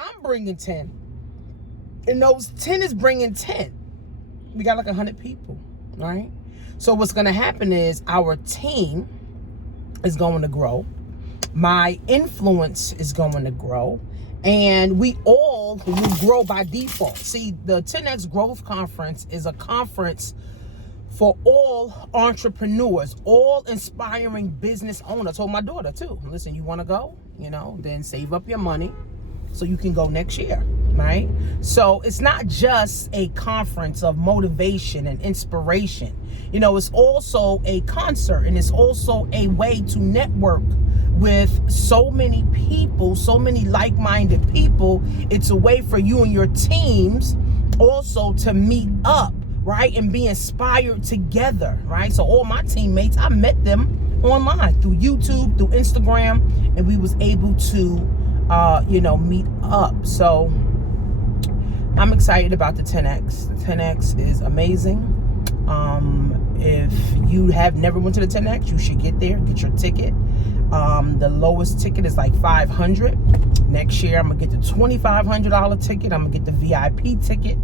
I'm bringing 10. And those 10 is bringing 10. We got like 100 people, right? So what's going to happen is our team is going to grow. My influence is going to grow. And we all will grow by default. See, the 10X Growth Conference is a conference for all entrepreneurs, all inspiring business owners. I told my daughter too, listen, you want to go, then save up your money so you can go next year, right? So it's not just a conference of motivation and inspiration. It's also a concert, and it's also a way to network with so many people, so many like-minded people. It's a way for you and your teams also to meet up, right? And be inspired together, right? So all my teammates, I met them online through YouTube, through Instagram, and we was able to, meet up. So I'm excited about the 10X. The 10X is amazing. If you have never went to the 10X, you should get there, get your ticket. The lowest ticket is like $500. Next year, I'm gonna get the $2,500 ticket. I'm gonna get the VIP ticket.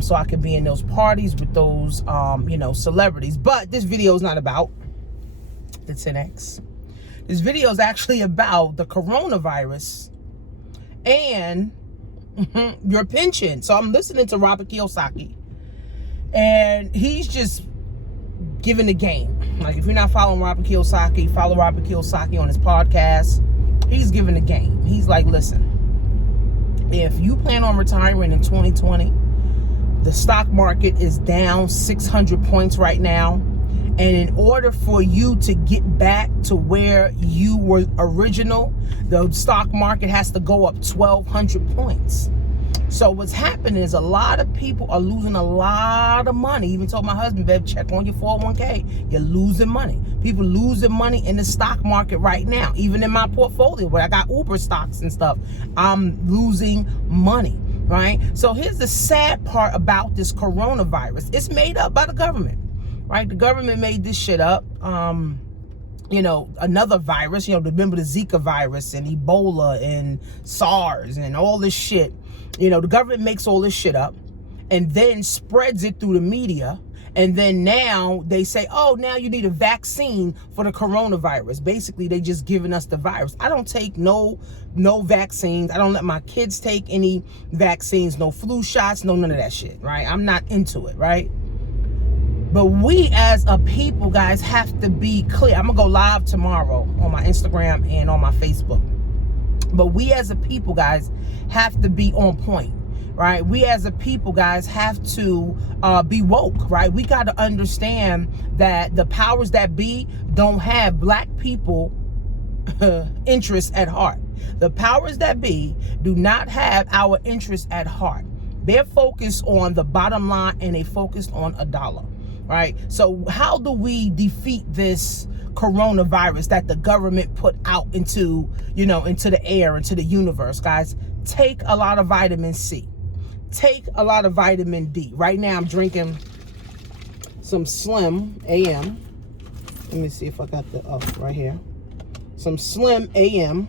So I can be in those parties with those, celebrities. But this video is not about the 10X. This video is actually about the coronavirus and your pension. So I'm listening to Robert Kiyosaki, and he's just giving the game. Like, if you're not following Robert Kiyosaki, follow Robert Kiyosaki on his podcast. He's giving the game. He's like, listen, if you plan on retiring in 2020, the stock market is down 600 points right now. And in order for you to get back to where you were original, the stock market has to go up 1,200 points. So what's happening is a lot of people are losing a lot of money. Even told my husband, babe, check on your 401k. You're losing money. People losing money in the stock market right now. Even in my portfolio where I got Uber stocks and stuff, I'm losing money, right? So here's the sad part about this coronavirus. It's made up by the government, right? The government made this shit up. Another virus, remember the Zika virus and Ebola and SARS and all this shit. The government makes all this shit up and then spreads it through the media. And then now they say, oh, now you need a vaccine for the coronavirus. Basically, they just giving us the virus. I don't take no vaccines. I don't let my kids take any vaccines, no flu shots, none of that shit, right? I'm not into it, right? But we as a people, guys, have to be clear. I'm going to go live tomorrow on my Instagram and on my Facebook. But we as a people, guys, have to be on point, right? We as a people, guys, have to be woke, right? We got to understand that the powers that be don't have black people interests at heart. The powers that be do not have our interests at heart. They're focused on the bottom line, and they focused on a dollar, right? So how do we defeat this coronavirus that the government put out into the air, into the universe, guys? Take a lot of vitamin C. Take a lot of vitamin D. Right now I'm drinking some Slim AM. Let me see if I got the right here. Some Slim AM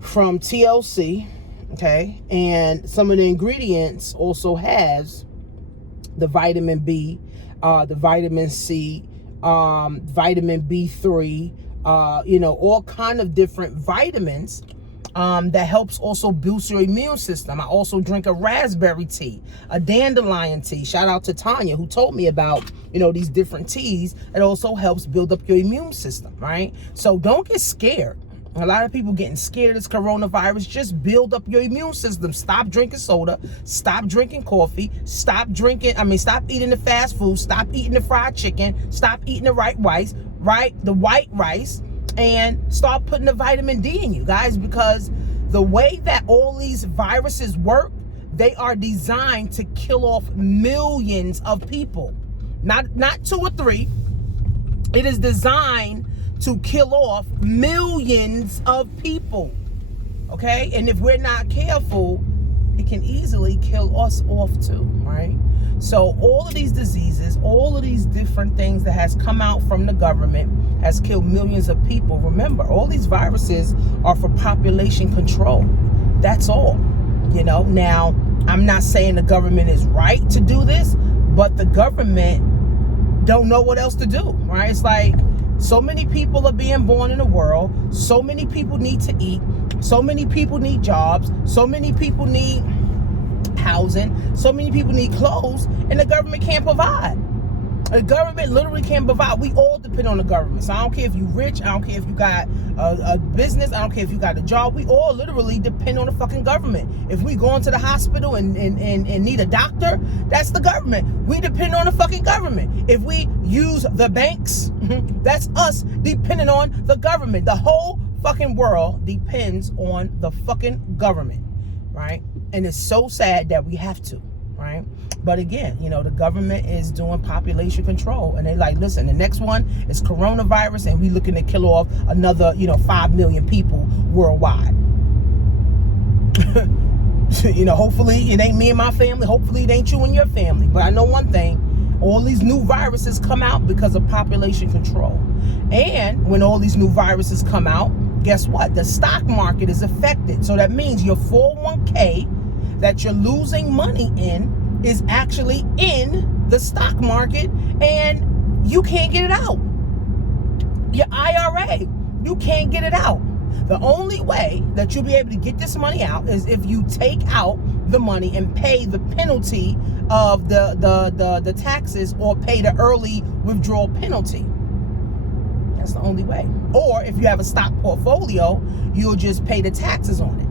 from TLC, okay? And some of the ingredients also has the vitamin B, the vitamin C, vitamin B3, all kind of different vitamins that helps also boost your immune system. I also drink a raspberry tea, a dandelion tea. Shout out to Tanya, who told me about, these different teas. It also helps build up your immune system, right? So don't get scared. A lot of people getting scared of this coronavirus. Just build up your immune system. Stop drinking soda. Stop drinking coffee. Stop eating the fast food. Stop eating the fried chicken. Stop eating the white rice, and start putting the vitamin D in you, guys, because the way that all these viruses work, they are designed to kill off millions of people. Not 2 or 3. It is designed to kill off millions of people, okay? And if we're not careful, it can easily kill us off too, right? So all of these diseases, all of these different things that has come out from the government has killed millions of people. Remember, all these viruses are for population control. That's all. Now, I'm not saying the government is right to do this, but the government don't know what else to do, right? It's like so many people are being born in the world. So many people need to eat. So many people need jobs. So many people need housing. So many people need clothes, and the government can't provide. The government literally can't provide. We all depend on the government. So I don't care if you're rich. I don't care if you got a business. I don't care if you got a job. We all literally depend on the fucking government. If we go into the hospital and need a doctor, that's the government. We depend on the fucking government. If we use the banks, that's us depending on the government. The whole fucking world depends on the fucking government, right? And it's so sad that we have to, right? But again, the government is doing population control, and they like, listen, the next one is coronavirus, and we looking to kill off another, 5 million people worldwide. Hopefully it ain't me and my family. Hopefully it ain't you and your family. But I know one thing, all these new viruses come out because of population control. And when all these new viruses come out, guess what? The stock market is affected. So that means your 401k that you're losing money in is actually in the stock market, and you can't get it out. Your IRA, you can't get it out. The only way that you'll be able to get this money out is if you take out the money and pay the penalty of the taxes, or pay the early withdrawal penalty. That's the only way. Or if you have a stock portfolio, you'll just pay the taxes on it.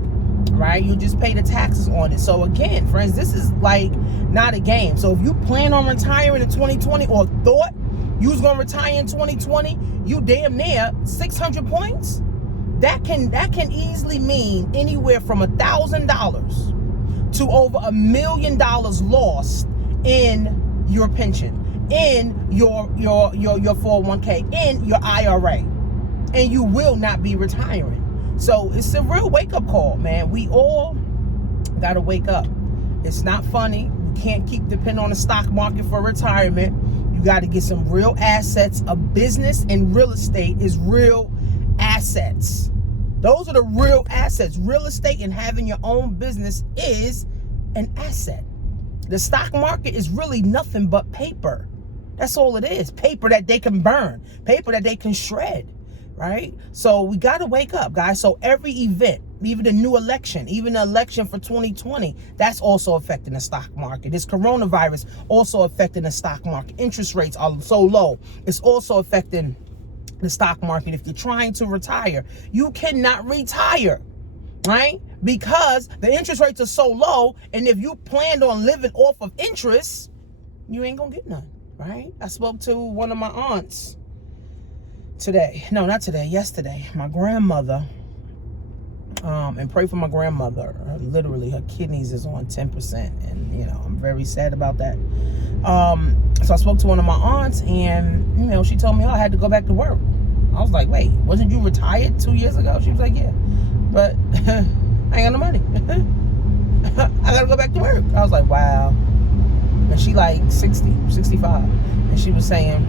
Right? You just pay the taxes on it. So again, friends, this is like not a game. So if you plan on retiring in 2020, or thought you was gonna retire in 2020, you damn near 600 points. That can easily mean anywhere from $1,000 to over $1 million lost in your pension, in your 401k, in your IRA, and you will not be retiring. So it's a real wake-up call, man. We all got to wake up. It's not funny. We can't keep depending on the stock market for retirement. You got to get some real assets. A business and real estate is real assets. Those are the real assets. Real estate and having your own business is an asset. The stock market is really nothing but paper. That's all it is. Paper that they can burn. Paper that they can shred. Right? So we got to wake up, guys. So every event, even the new election, even the election for 2020, that's also affecting the stock market. This coronavirus also affecting the stock market. Interest rates are so low. It's also affecting the stock market. If you're trying to retire, you cannot retire, right? Because the interest rates are so low. And if you planned on living off of interest, you ain't gonna get none, right? I spoke to one of my aunts yesterday, my grandmother, and pray for my grandmother. Literally, her kidneys is on 10%, and I'm very sad about that. So I spoke to one of my aunts, and she told me, I had to go back to work. I was like, wait, wasn't you retired 2 years ago? She was like, yeah, but I ain't got no money. I gotta go back to work. I was like, wow. And she like 60, 65, and she was saying,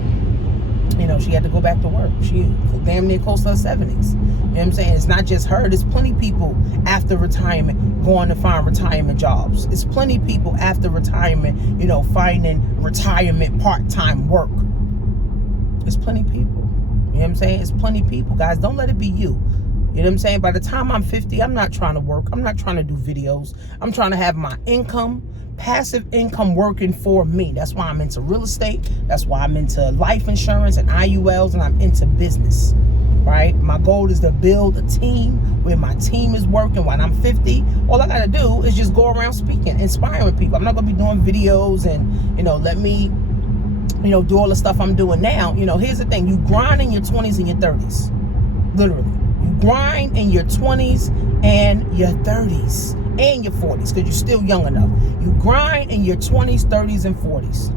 she had to go back to work. She damn near close to her 70s. You know what I'm saying? It's not just her. There's plenty of people after retirement going to find retirement jobs. It's plenty of people after retirement, finding retirement part-time work. There's plenty of people. You know what I'm saying? It's plenty of people, guys. Don't let it be you. You know what I'm saying? By the time I'm 50, I'm not trying to work. I'm not trying to do videos. I'm trying to have my income, passive income working for me. That's why I'm into real estate. That's why I'm into life insurance and IULs, and I'm into business, right? My goal is to build a team where my team is working. When I'm 50, all I got to do is just go around speaking, inspiring people. I'm not going to be doing videos and, let me, do all the stuff I'm doing now. Here's the thing. You grind in your 20s and your 30s. Literally. You grind in your 20s and your 30s. And your 40s, because you're still young enough. You grind in your 20s, 30s, and 40s.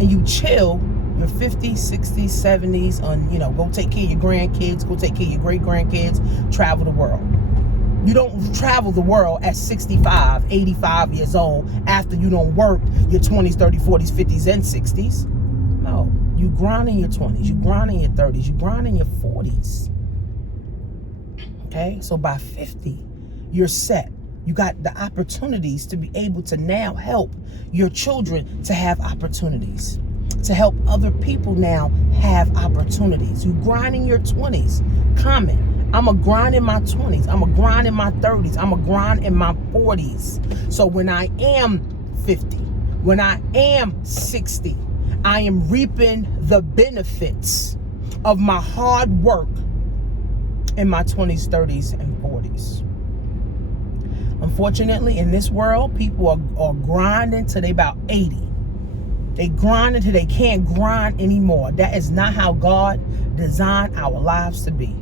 And you chill your 50s, 60s, 70s on, go take care of your grandkids, go take care of your great-grandkids, travel the world. You don't travel the world at 65, 85 years old after you don't work your 20s, 30s, 40s, 50s, and 60s. No. You grind in your 20s. You grind in your 30s. You grind in your 40s. Okay? So by 50, you're set. You got the opportunities to be able to now help your children to have opportunities, to help other people now have opportunities. You grind in your 20s. Comment, I'm a grind in my 20s. I'm a grind in my 30s. I'm a grind in my 40s. So when I am 50, when I am 60, I am reaping the benefits of my hard work in my 20s, 30s, and 40s. Unfortunately, in this world, people are grinding till they about 80. They grind until they can't grind anymore. That is not how God designed our lives to be.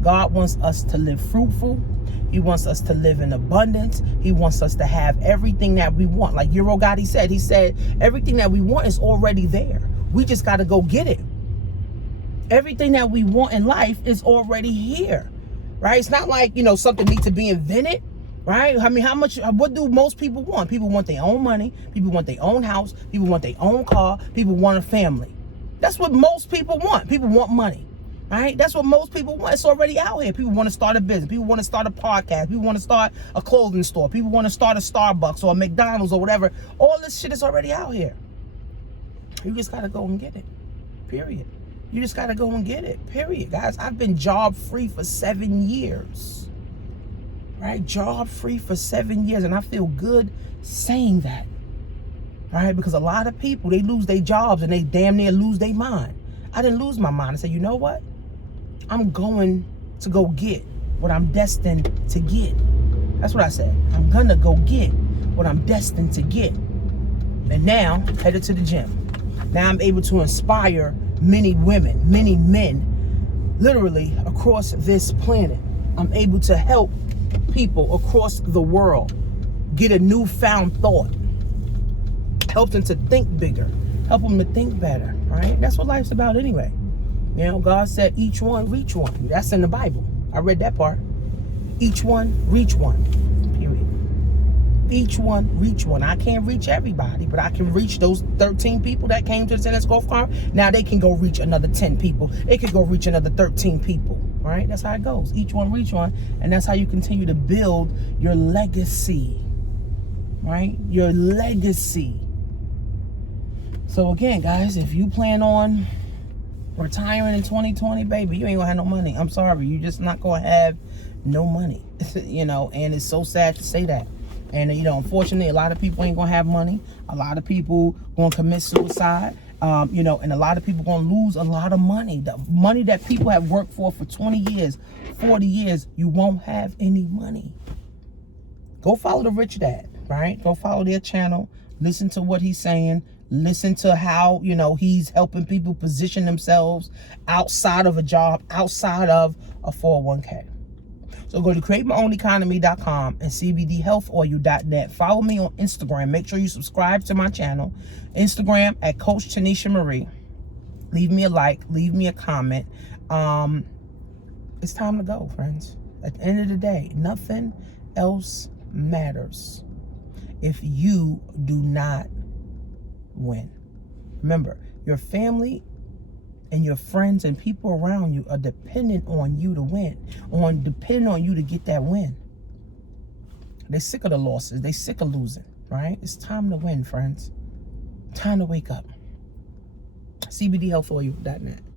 God wants us to live fruitful. He wants us to live in abundance. He wants us to have everything that we want. Like Euro Gotti said, he said, everything that we want is already there. We just got to go get it. Everything that we want in life is already here, right? It's not like, something needs to be invented. Right? I mean, what do most people want? People want their own money. People want their own house. People want their own car. People want a family. That's what most people want. People want money. Right? That's what most people want. It's already out here. People want to start a business. People want to start a podcast. People want to start a clothing store. People want to start a Starbucks or a McDonald's or whatever. All this shit is already out here. You just got to go and get it. Period. You just got to go and get it. Period. Guys, I've been job free for 7 years. Right? Job free for 7 years. And I feel good saying that. Right? Because a lot of people, they lose their jobs and they damn near lose their mind. I didn't lose my mind. I said, you know what? I'm going to go get what I'm destined to get. That's what I said. I'm going to go get what I'm destined to get. And now, headed to the gym. Now I'm able to inspire many women, many men, literally across this planet. I'm able to help people across the world get a newfound thought, help them to think bigger, help them to think better, right? That's what life's about anyway. God said each one reach one. That's in the Bible. I read that part. Each one reach one, period. Each one reach one. I can't reach everybody, but I can reach those 13 people that came to the tennis golf club. Now they can go reach another 10 people. They can go reach another 13 people. Right? That's how it goes. Each one reach one. And that's how you continue to build your legacy. Right? Your legacy. So again, guys, if you plan on retiring in 2020, baby, you ain't gonna have no money. I'm sorry. You're just not gonna have no money. And it's so sad to say that. And unfortunately, a lot of people ain't gonna have money. A lot of people gonna commit suicide. And a lot of people going to lose a lot of money. The money that people have worked for 20 years, 40 years, you won't have any money. Go follow the Rich Dad, right? Go follow their channel. Listen to what he's saying. Listen to how, he's helping people position themselves outside of a job, outside of a 401k. So go to createmyown.com and cbdhealthoil.net. Follow me on Instagram. Make sure you subscribe to my channel. Instagram at Coach Tanisha Marie. Leave me a like. Leave me a comment. It's time to go, friends. At the end of the day, nothing else matters if you do not win. Remember, your family and your friends and people around you are dependent on you to win, dependent on you to get that win. They're sick of the losses. They're sick of losing, right? It's time to win, friends. Time to wake up. cbdhealthoil.net.